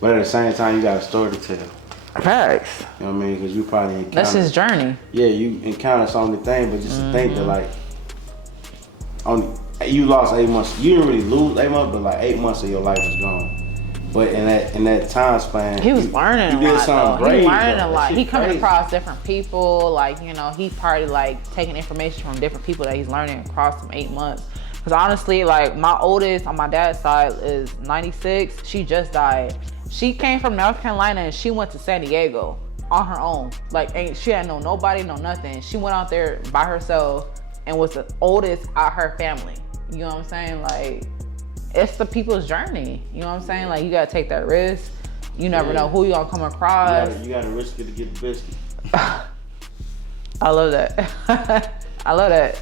But at the same time, you got a story to tell. Facts. You know what I mean? Because you probably encountered. That's his journey. Yeah, you encountered so many things, but just to think that like, you lost 8 months. You didn't really lose 8 months, but like 8 months of your life was gone. But in that time span, He was learning a lot, though. brave, He learning bro. a lot. That He shit coming crazy. across different people. Like, you know, he probably like taking information from different people that he's learning across them 8 months. Because honestly, like my oldest on my dad's side is 96. She just died. She came from North Carolina and she went to San Diego on her own. Like, she had nobody, no nothing. She went out there by herself and was the oldest out her family. You know what I'm saying? Like, it's the people's journey. You know what I'm saying? Like, you gotta take that risk. You never know who you gonna come across. You gotta risk it to get the biscuit. I love that. I love that.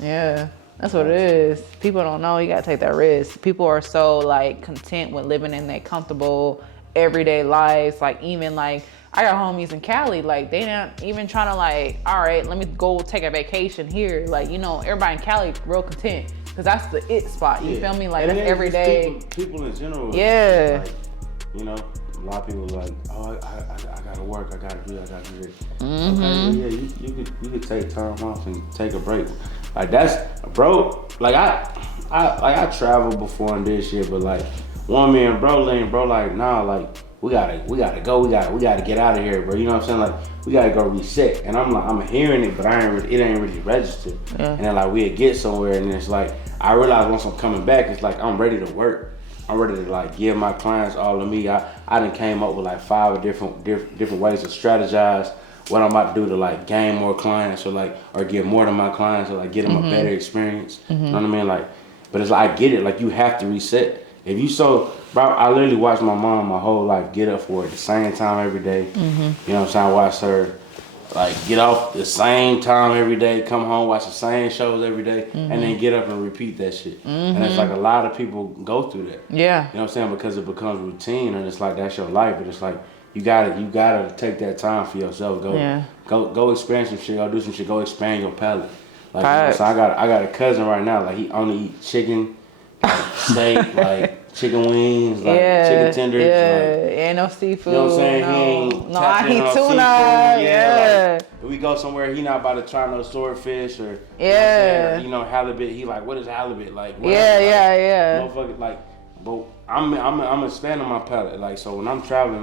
Yeah, that's what it is. People don't know you gotta take that risk. People are so like content with living in their comfortable everyday lives. Like even like I got homies in Cali, like they not even trying to like, all right, let me go take a vacation here. Like, you know, everybody in Cali real content because that's the it spot. You feel me? Like and that's every day. People in general. Yeah. Like, you know, A lot of people are like, oh, I gotta work, I gotta do this. Okay, well, yeah, you could take time off and take a break. Like that's, bro. Like I traveled before and did shit, but like one man, bro, like nah, like we gotta go, we gotta get out of here, bro. You know what I'm saying? Like we gotta go reset. And I'm hearing it, but it ain't really registered. Yeah. And then like we'd get somewhere, and it's like I realize once I'm coming back, it's like I'm ready to work. I'm ready to like give my clients all of me. I done came up with like 5 different ways to strategize what I'm about to do to like gain more clients or give more to my clients or like get them a better experience. You know what I mean? Like, but it's like I get it. Like you have to reset. If you bro, I literally watched my mom my whole life get up for it the same time every day. You know what I'm saying? I watched her like get off the same time every day, come home, watch the same shows every day, and then get up and repeat that shit. And it's like a lot of people go through that. Yeah. You know what I'm saying? Because it becomes routine, and it's like that's your life. But it's like you gotta take that time for yourself. Go experience some shit. Go do some shit. Go expand your palate. Like you know, so I got a cousin right now. Like he only eat chicken, like steak, like chicken wings, like chicken tenders. Yeah, like, ain't no seafood. You know what I'm saying? No, He ain't no, I tapped in eat on tuna. seafood. Yeah. Like, if we go somewhere, he not about to try no swordfish or Yeah. you know, halibut. He like, what is halibut? Like, what Yeah. motherfucker, like, but I'm expanding my palate. Like, so when I'm traveling,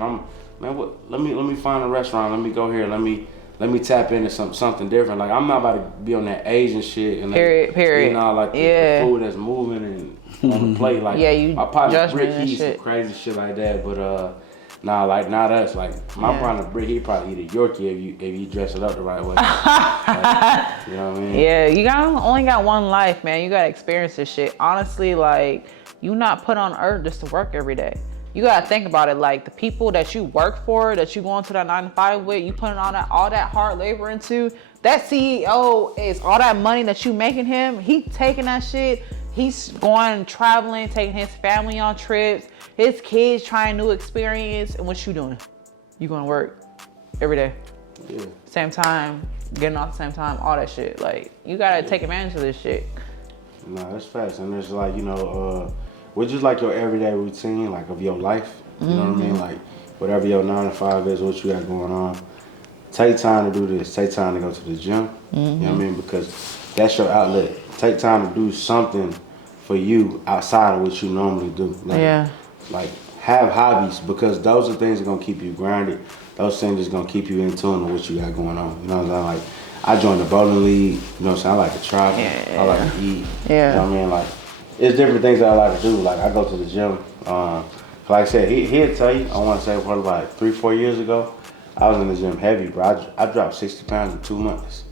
let me find a restaurant. Let me go here. Let me tap into something different. Like, I'm not about to be on that Asian shit and Period. you know, like the food that's moving and on the plate. Like, my partner Brick, he eats some crazy shit like that. But nah, like not us. Like my partner Brick, he probably eat a Yorkie if you dress it up the right way. Like, you know what I mean? Yeah, you only got one life, man. You gotta experience this shit. Honestly, like you not put on earth just to work every day. You gotta think about it. Like the people that you work for, that you go into that 9 to 5 with, you putting all that hard labor into. That CEO is all that money that you making him. He taking that shit. He's going traveling, taking his family on trips, his kids trying new experience. And what you doing? You going to work every day. Yeah. Same time, getting off the same time, all that shit. Like, you got to take advantage of this shit. No, that's facts. And it's like, you know, which is like your everyday routine, like of your life. You know what I mean? Like, whatever your 9 to 5 is, what you got going on. Take time to do this. Take time to go to the gym. You know what I mean? Because that's your outlet. Take time to do something for you outside of what you normally do. Like have hobbies, because those are things that are gonna keep you grounded. Those things are gonna keep you in tune with what you got going on. You know what I'm saying? Like I joined the bowling league. You know what I'm saying? I like to travel. I like to eat. Yeah. You know what I mean? Like it's different things that I like to do. Like I go to the gym. Like I said, he'll tell you. I want to say probably about 3-4 years ago, I was in the gym heavy, bro. I dropped 60 pounds in 2 months.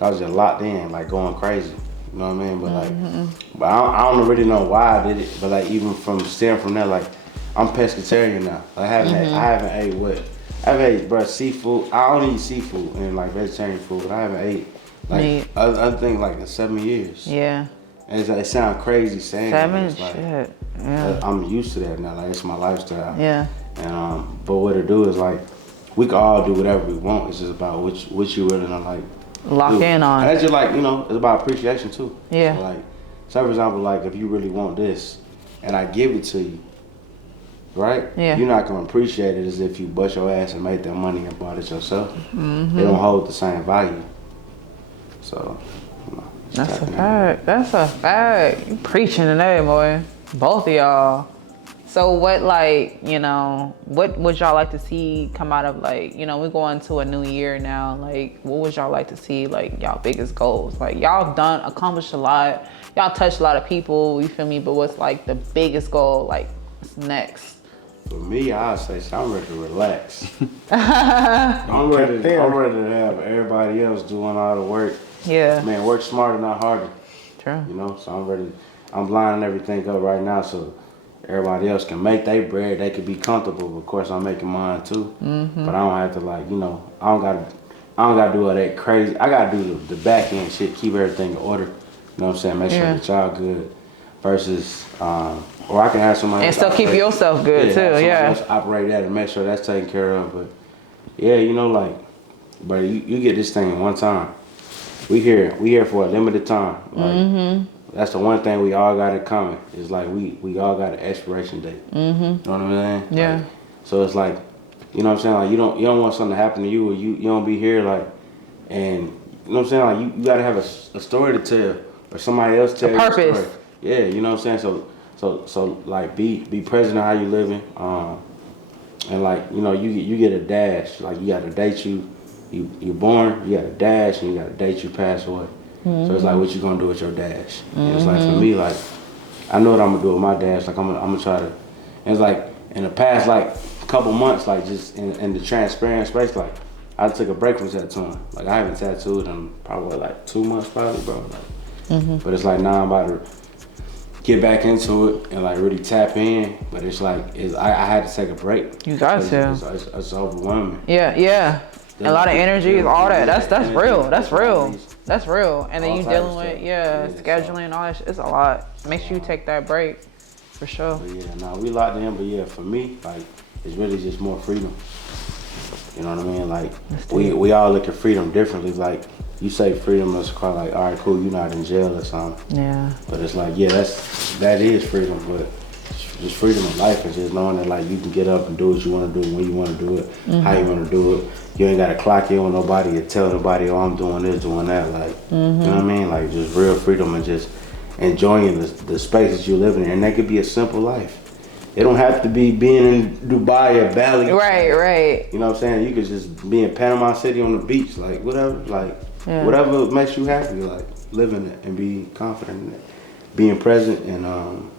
I was just locked in, like going crazy. You know what I mean? But like, but I don't really know why I did it. But like, even from there, like, I'm pescatarian now. I haven't ate bro, seafood. I only eat seafood and like vegetarian food. But I haven't ate like other things like in 7 years. Yeah. And it sounds crazy saying 7 it. Like, shit. Yeah. I'm used to that now. Like it's my lifestyle. Yeah. And but what it do is like, we can all do whatever we want. It's just about what you really gonna like. Lock in on. And it's just like, you know, it's about appreciation too. Yeah. So like, say for example, like if you really want this and I give it to you, right? Yeah. You're not gonna appreciate it as if you bust your ass and made that money and bought it yourself. They don't hold the same value. So, you know, that's a fact. That's a fact. You preaching today, boy. Both of y'all. So what, like, you know, what would y'all like to see come out of, like, you know, we're going to a new year now. Like, what would y'all like to see, like, y'all biggest goals? Like, y'all accomplished a lot. Y'all touched a lot of people, you feel me? But what's, like, the biggest goal, like, what's next? For me, I'd say I'm ready to relax. I'm ready to have everybody else doing all the work. Yeah. Man, work smarter, not harder. True. You know, so I'm ready. I'm lining everything up right now so everybody else can make their bread. They can be comfortable. Of course, I'm making mine too. But I don't have to, like, you know, I don't gotta do all that crazy. I gotta do the back end shit, keep everything in order. You know what I'm saying? Make sure that y'all good. Versus, or I can have somebody and still keep yourself good too. Yeah. Else operate that and make sure that's taken care of. But yeah, you know, like, but you get this thing one time. We here for a limited time. Like, that's the one thing we all got in common. Is like we all got an expiration date. You know what I'm saying? Yeah. So it's like, you know what I'm saying? Like you don't want something to happen to you, or you don't be here like, and you know what I'm saying? Like you gotta have a story to tell, or somebody else tell you a purpose. story. Yeah, you know what I'm saying? So like be present in how you living, and like you know you get a dash. Like you got a date you're born, you got a dash, and you got a date you pass away. So it's like what you gonna do with your dash? And it's like for me, like I know what I'm gonna do with my dash. Like I'm gonna try to. And it's like in the past like couple months, like just in the transparent space, like I took a break from tattooing. Like I haven't tattooed in probably like 2 months, probably, bro. Like, but it's like now I'm about to get back into it and like really tap in. But it's like I had to take a break. You got to. It's overwhelming. Yeah. A lot of energy, all that. That's real. That's real. And then you dealing with scheduling and all that shit. It's a lot. Make sure you take that break, for sure. But yeah, no, we locked in. But yeah, for me, like it's really just more freedom. You know what I mean? Like we all look at freedom differently. Like you say freedom is quite like, all right, cool, you're not in jail or something. Yeah. But it's like, yeah, that is freedom, but just freedom of life is just knowing that like you can get up and do what you want to do when you want to do it, how you want to do it. You ain't got to clock in with nobody and tell nobody, oh, I'm doing this, doing that. Like, you know what I mean? Like just real freedom and just enjoying the spaces you live in. And that could be a simple life. It don't have to be being in Dubai or Bali. Right. You know what I'm saying? You could just be in Panama City on the beach, like whatever, whatever makes you happy, like live in it and be confident in it, being present and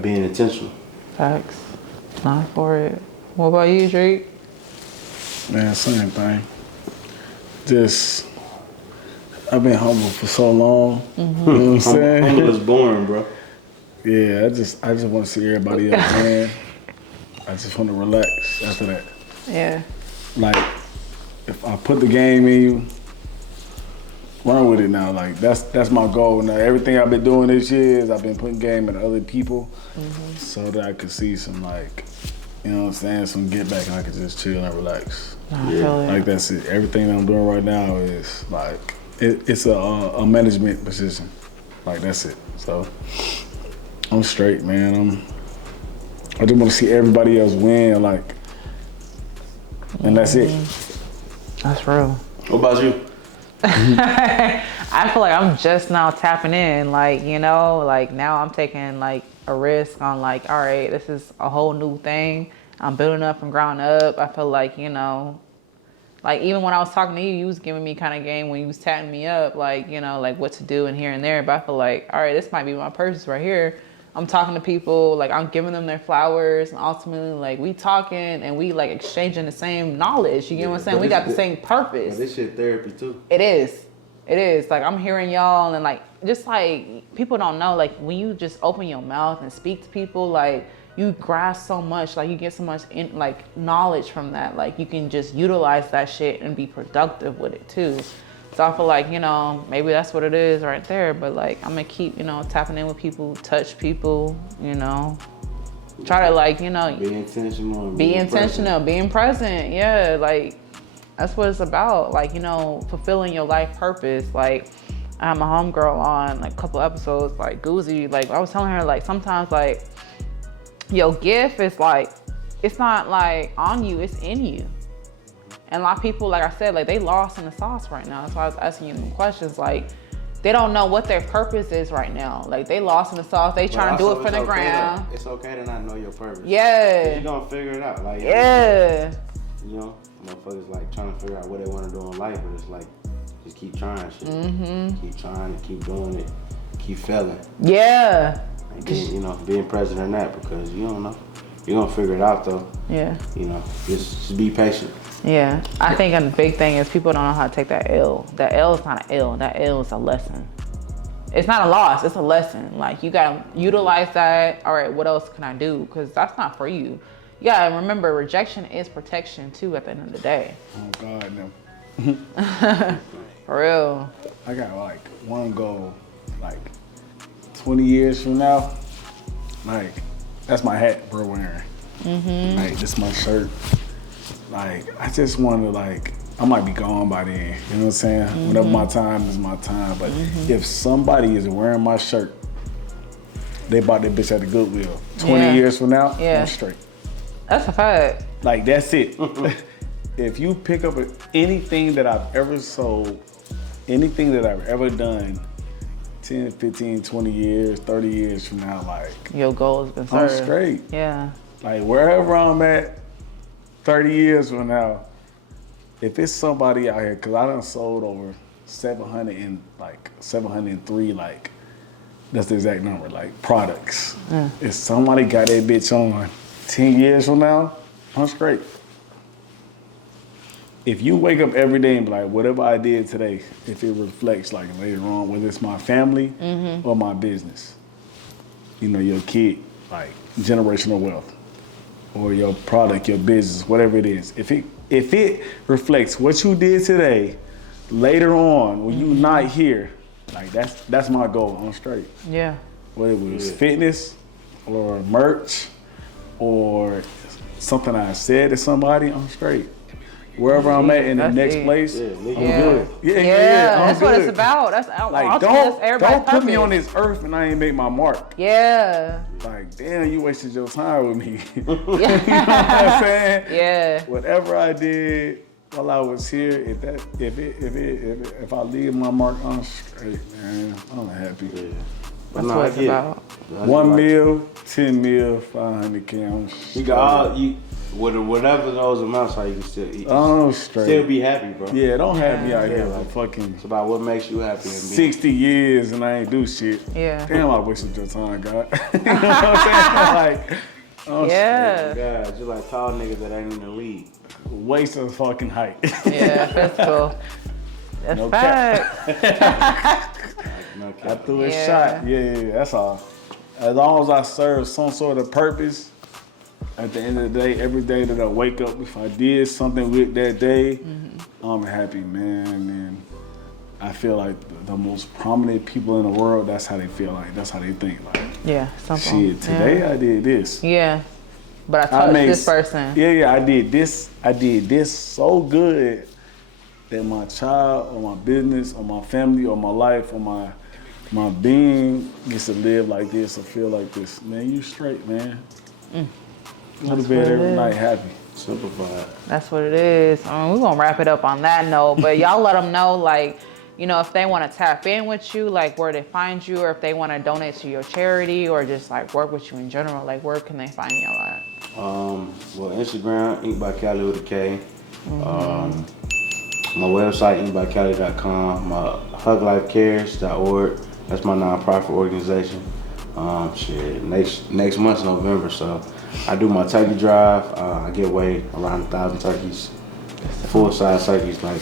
being intentional. Facts. Not for it. What about you, Drake? Man, same thing. Just, I've been humble for so long. You know what I'm saying? Humble is boring, bro. Yeah, I just want to see everybody else win. I just want to relax after that. Yeah. Like, if I put the game in you, run with it now. Like that's my goal. Now everything I've been doing this year is I've been putting game in other people, so that I could see some like, you know what I'm saying, some get back and I could just chill and relax. Like that's it. Everything that I'm doing right now is like it's a management position. Like that's it. So I'm straight, man. I just want to see everybody else win, like, and that's it. That's real. What about you? I feel like I'm just now tapping in, like, you know, like now I'm taking like a risk on like, all right, this is a whole new thing. I'm building up from ground up. I feel like, you know, like even when I was talking to you, you was giving me kind of game when you was tapping me up, like, you know, like what to do and here and there. But I feel like, all right, this might be my purpose right here. I'm talking to people, like I'm giving them their flowers, and ultimately like we talking and we like exchanging the same knowledge. You get what I'm saying? We got the same purpose. This shit therapy too. It is. Like I'm hearing y'all and like just like people don't know, like when you just open your mouth and speak to people, like you grasp so much, like you get so much like knowledge from that. Like you can just utilize that shit and be productive with it too. So I feel like, you know, maybe that's what it is right there. But like, I'm gonna keep, you know, tapping in with people, touch people, you know, try to like, you know, be intentional, being present. Yeah, like that's what it's about. Like, you know, fulfilling your life purpose. Like I had my homegirl on like a couple episodes, like Goozy, like I was telling her like sometimes like your gift is like, it's not like on you, it's in you. And a lot of people, like I said, like they lost in the sauce right now. That's why I was asking you some questions. Like they don't know what their purpose is right now. Like they lost in the sauce. They trying to do it for the ground. It's okay to not know your purpose. Yeah. You're gonna figure it out. Like yeah. You know, motherfuckers like trying to figure out what they want to do in life, but it's like just keep trying shit. Keep trying and keep doing it. Keep failing. Yeah. And being, you know, being present in that because you don't know. You're gonna figure it out though. Yeah. You know, just be patient. Yeah, I think a big thing is people don't know how to take that L. That L is not an L. That L is a lesson. It's not a loss. It's a lesson. Like you gotta utilize that. All right, what else can I do? Because that's not for you. You gotta remember, rejection is protection too. At the end of the day. Oh God, no. For real. I got like one goal, like 20 years from now. Like that's my hat, bro. Wearing. Like this is my shirt. Like, I just want to, like, I might be gone by then, you know what I'm saying? Whenever my time is my time. But if somebody is wearing my shirt, they bought that bitch at the Goodwill. 20 years from now, I'm straight. That's a fact. Like, that's it. If you pick up anything that I've ever sold, anything that I've ever done, 10, 15, 20 years, 30 years from now, like, Your goal has been I'm served. straight. Yeah. Like, wherever I'm at, 30 years from now, if it's somebody out here, because I done sold over 703, like, that's the exact number, like, products. If somebody got that bitch on 10 years from now, I'm straight. If you wake up every day and be like, whatever I did today, if it reflects like later on, whether it's my family or my business, you know, your kid, like generational wealth, or your product, your business, whatever it is, if it reflects what you did today, later on when you not here, like that's my goal. I'm straight. Yeah. Whether it was fitness or merch or something I said to somebody, I'm straight. Wherever I'm at in the next place, I'm good. Yeah, I'm that's what good. it's about. That's Like, don't put me on this earth and I ain't make my mark. Yeah. Like, damn, you wasted your time with me. You know what I'm saying? Yeah. Whatever I did while I was here, if I leave my mark, I'm straight, man. I'm happy. That's what it's about. 1 mil, 10 mil, 500K. I'm straight. You got whatever those amounts are, you can still eat. I'm straight. Still be happy, bro. Yeah, don't have me out here like fucking It's about what makes you happy. And 60 years and I ain't do shit. Yeah. Damn, I wasted your time, God. You know what I'm saying? Like, I'm Yeah. Yeah, just like tall niggas that ain't in the league. waste of fucking height. Yeah, physical. That's No fact. No I cap. threw a Yeah. shot. Yeah, that's all. As long as I serve some sort of purpose, at the end of the day, every day that I wake up, if I did something with that day, I'm happy, man. And I feel like the most prominent people in the world, that's how they feel like. That's how they think. Like, Yeah, something. shit, today I did this. Yeah. But I touched this person. Yeah, I did this so good that my child or my business or my family or my life or my being gets to live like this or feel like this. Man, you straight, man. Go to bed every night happy. Simplified. That's what it is. We're going to wrap it up on that note. But y'all let them know, like, you know, if they want to tap in with you, like where they find you, or if they want to donate to your charity or just like work with you in general, like where can they find y'all at? Well, Instagram, Inkbykali with a K. My website, Inkbykali.com. My huglifecares.org. That's my nonprofit organization. Next month's November, so I do my turkey drive. I give away around 1,000 turkeys, full-size turkeys, like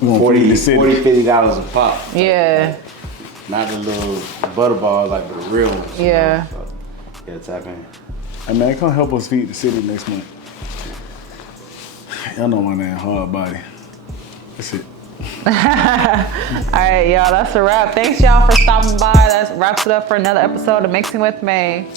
$40, $50 a pop. Yeah. Not the little butterball, like the real ones. Yeah. You know? So, yeah, tap in. Hey man, come help us feed the city next month. Y'all know my name, HardBody. That's it. All right, y'all, that's a wrap. Thanks, y'all, for stopping by. That wraps it up for another episode of Mixing with May.